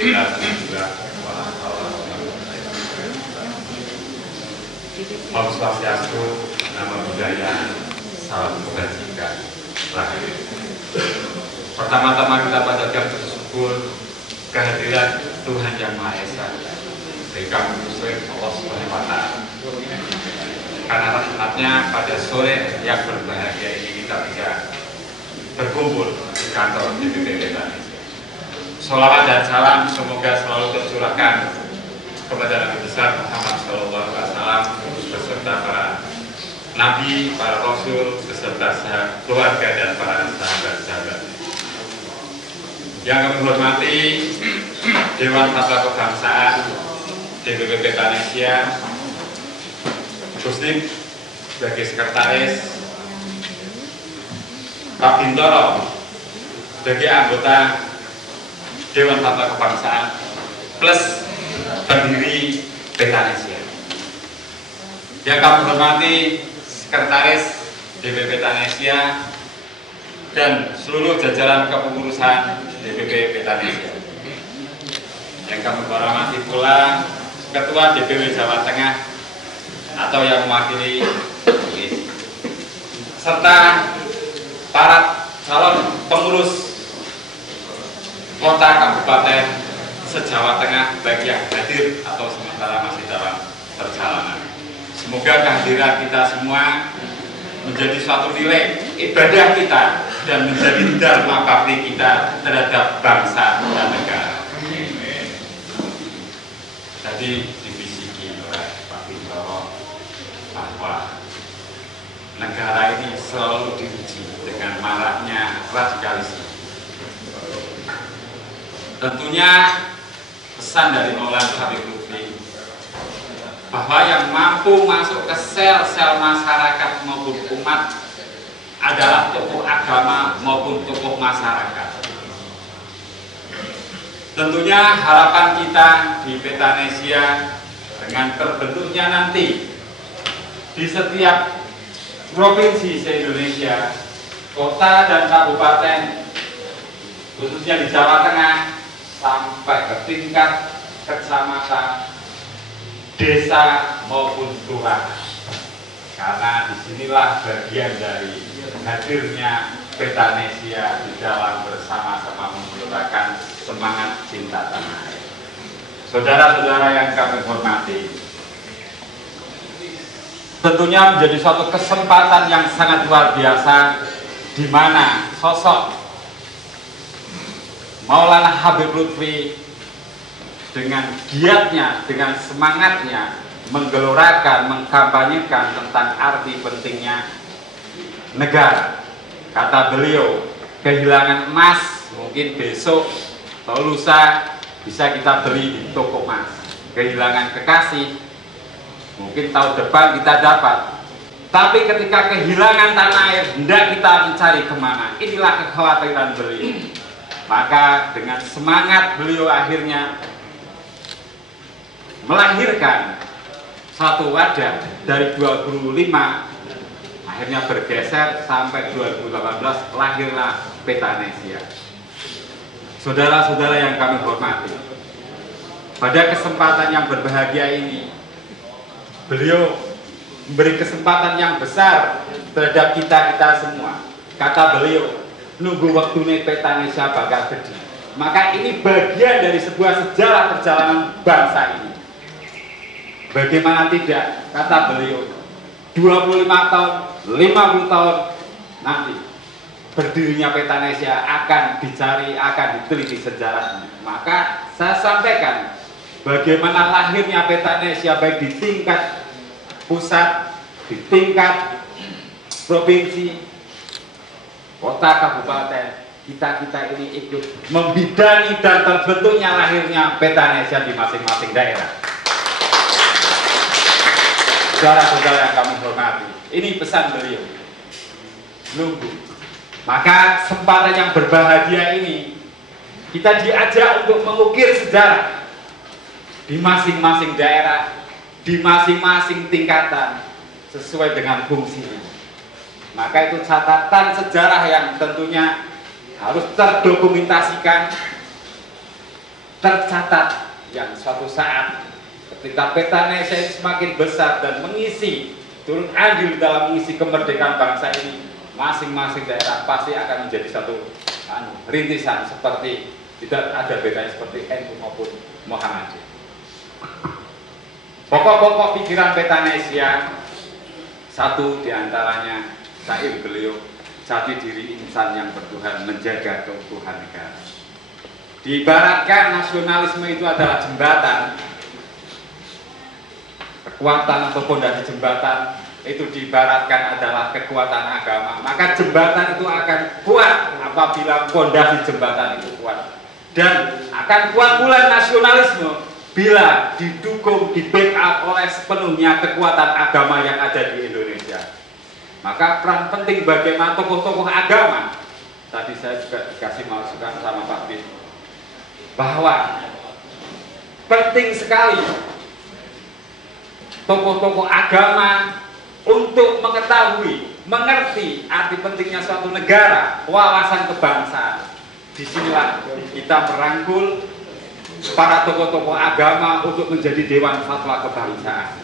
Om Swastiastu, nama budaya, salam kebajikan. Pertama-tama kita panjatkan bersyukur kehadiran Tuhan Yang Maha Esa, Berikan Muslim Allah Subhanahu wa Ta'ala. Karena rahmatnya pada sore yang berbahagia ini kita bisa berkumpul di kantor DPP Indonesia. Sholawat dan salam semoga selalu tercurahkan kepada Nabi besar Muhammad SAW beserta para nabi, para rasul, beserta keluarga dan para sahabat-sahabat. Yang kami hormati Dewan Fatwa Kebangsaan DPP Indonesia, Gusnim sebagai sekretaris, Pak Bintoro sebagai anggota Dewan Fatwa Kebangsaan plus pendiri Petanesia. Yang kami hormati sekretaris DPP Petanesia dan seluruh jajaran kepengurusan DPP Petanesia. Yang kami hormati pula Ketua DPW Jawa Tengah atau yang mewakili serta para calon pengurus kota kabupaten se-Jawa Tengah baik yang hadir atau sementara masih dalam perjalanan. Semoga kehadiran kita semua menjadi suatu nilai ibadah kita dan menjadi dharma bakti kita terhadap bangsa dan negara. Tadi dibisiki oleh Pak Bintoro bahwa negara ini selalu diuji dengan maraknya radikalisme. Tentunya pesan dari Maulana Habib Lutfi bahwa yang mampu masuk ke sel-sel masyarakat maupun umat adalah tokoh agama maupun tokoh masyarakat. Tentunya harapan kita di Petanesia dengan terbentuknya nanti di setiap provinsi se-Indonesia, kota dan kabupaten, khususnya di Jawa Tengah, sampai ke tingkat kecamatan, desa maupun kelurahan. Karena disinilah bagian dari hadirnya Petanesia di dalam bersama-sama menggelorakan semangat cinta tanah air. Saudara-saudara yang kami hormati, tentunya menjadi suatu kesempatan yang sangat luar biasa di mana sosok Maulana Habib Lutfi dengan giatnya, dengan semangatnya menggelorakan, mengkampanyekan tentang arti pentingnya negara. Kata beliau, kehilangan emas mungkin besok atau lusa bisa kita beli di toko emas. Kehilangan kekasih mungkin tahun depan kita dapat. Tapi ketika kehilangan tanah air, hendak kita mencari kemana? Inilah kekhawatiran beliau. Maka dengan semangat beliau akhirnya melahirkan satu wadah dari 25 akhirnya bergeser sampai 2018 lahirlah Petanesia. Saudara-saudara yang kami hormati, pada kesempatan yang berbahagia ini beliau memberi kesempatan yang besar terhadap kita semua. Kata beliau, nunggu waktu nih Petanesia bakal gede. Maka ini bagian dari sebuah sejarah perjalanan bangsa ini. Bagaimana tidak, kata beliau, 25 tahun, 50 tahun nanti berdirinya Petanesia akan dicari, akan diteliti sejarahnya. Maka saya sampaikan bagaimana lahirnya Petanesia baik di tingkat pusat, di tingkat provinsi, kota, kabupaten, kita ini ikut membidani dan terbentuknya lahirnya Petanesia di masing-masing daerah. Saudara-saudara yang kami hormati, ini pesan beliau. Nunggu. Maka kesempatan yang berbahagia ini kita diajak untuk mengukir sejarah di masing-masing daerah, di masing-masing tingkatan sesuai dengan fungsinya. Maka itu catatan sejarah yang tentunya harus terdokumentasikan tercatat yang suatu saat ketika Petanesia semakin besar dan mengisi turut andil dalam mengisi kemerdekaan bangsa ini, masing-masing daerah pasti akan menjadi satu rintisan, seperti tidak ada bedanya seperti NU maupun Muhammadiyah. Pokok-pokok pikiran Petanesia, satu diantaranya syair beliau, jati diri insan yang bertuhan menjaga keutuhan negara. Diibaratkan nasionalisme itu adalah jembatan, kekuatan atau pondasi jembatan itu diibaratkan adalah kekuatan agama. Maka jembatan itu akan kuat apabila pondasi jembatan itu kuat, dan akan kuat pula nasionalisme bila didukung, di backup oleh sepenuhnya kekuatan agama yang ada di Indonesia. Maka peran penting bagaimana tokoh-tokoh agama, tadi saya juga dikasih masukan sama Pak Bin, bahwa penting sekali tokoh-tokoh agama untuk mengetahui, mengerti arti pentingnya suatu negara, wawasan kebangsaan. Disinilah kita merangkul para tokoh-tokoh agama untuk menjadi Dewan Fatwa Kebangsaan.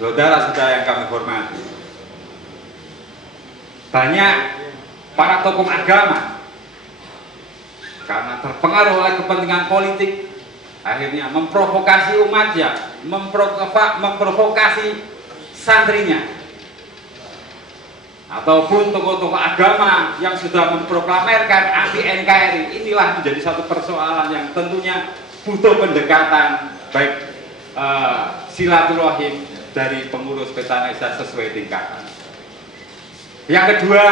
Saudara-saudara yang kami hormati, banyak para tokoh agama karena terpengaruh oleh kepentingan politik akhirnya memprovokasi umatnya, memprovokasi santrinya, ataupun tokoh-tokoh agama yang sudah memproklamirkan anti NKRI. Inilah menjadi satu persoalan yang tentunya butuh pendekatan, baik silaturahim dari pengurus Petanesia sesuai tingkatan. Yang kedua,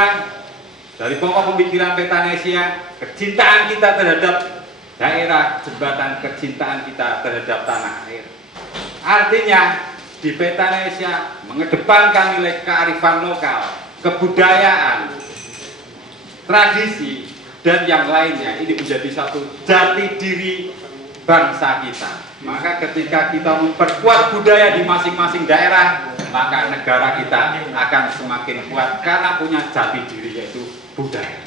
dari pokok pemikiran Petanesia, kecintaan kita terhadap daerah, jembatan kecintaan kita terhadap tanah air. Artinya di Petanesia mengedepankan nilai kearifan lokal, kebudayaan, tradisi, dan yang lainnya. Ini menjadi satu jati diri bangsa kita. Maka ketika kita memperkuat budaya di masing-masing daerah, maka negara kita akan semakin kuat karena punya jati diri, yaitu budaya.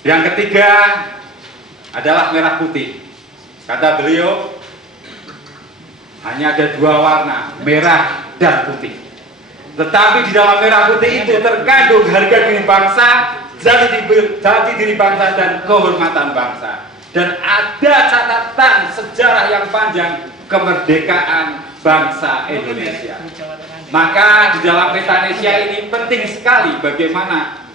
Yang ketiga adalah merah putih. Kata beliau, hanya ada dua warna, merah dan putih. Tetapi di dalam merah putih itu terkandung harga diri bangsa, jati diri bangsa, dan kehormatan bangsa. Dan ada catatan sejarah yang panjang kemerdekaan bangsa Indonesia. Maka di dalam Petanesia ini penting sekali bagaimana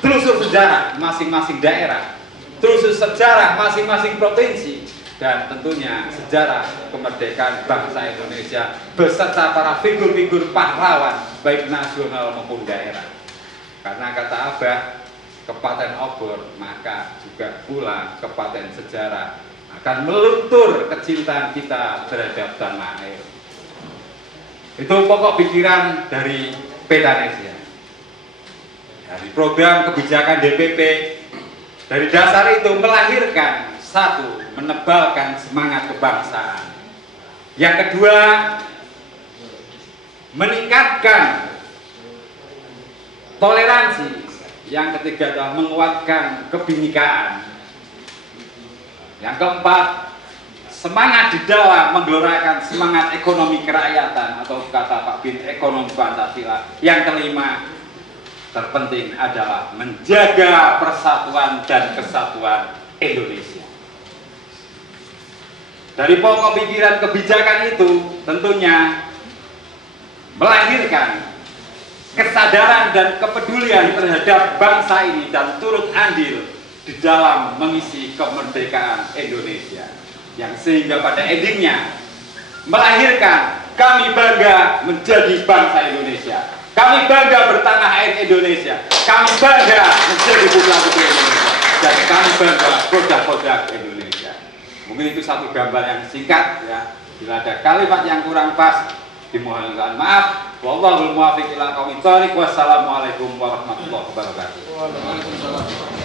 telusur sejarah masing-masing daerah, telusur sejarah masing-masing provinsi, dan tentunya sejarah kemerdekaan bangsa Indonesia beserta para figur-figur pahlawan baik nasional maupun daerah. Karena kata Abah, kepaten obor maka juga pula kepaten sejarah, akan meluntur kecintaan kita terhadap tanah air. Itu pokok pikiran dari Petanesia, dari program kebijakan DPP. Dari dasar itu melahirkan satu, menebalkan semangat kebangsaan. Yang kedua, meningkatkan toleransi. Yang ketiga adalah menguatkan kebinekaan. Yang keempat, semangat di dalam menggelorakan semangat ekonomi kerakyatan, atau kata Pak Bin, ekonomi Pancasila. Yang kelima, terpenting adalah menjaga persatuan dan kesatuan Indonesia. Dari pokok pikiran kebijakan itu tentunya melahirkan kesadaran dan kepedulian terhadap bangsa ini dan turut andil di dalam mengisi kemerdekaan Indonesia, yang sehingga pada endingnya melahirkan kami bangga menjadi bangsa Indonesia, kami bangga bertanah air Indonesia, kami bangga menjadi putra-putri Indonesia, dan kami bangga produk-produk Indonesia. Mungkin itu satu gambar yang singkat ya. Bila ada kalimat yang kurang pas, dimohon maaf. Wallahul muwaffiq ila aqwamit thoriq. Wassalamualaikum warahmatullahi wabarakatuh. Waalaikumsalam.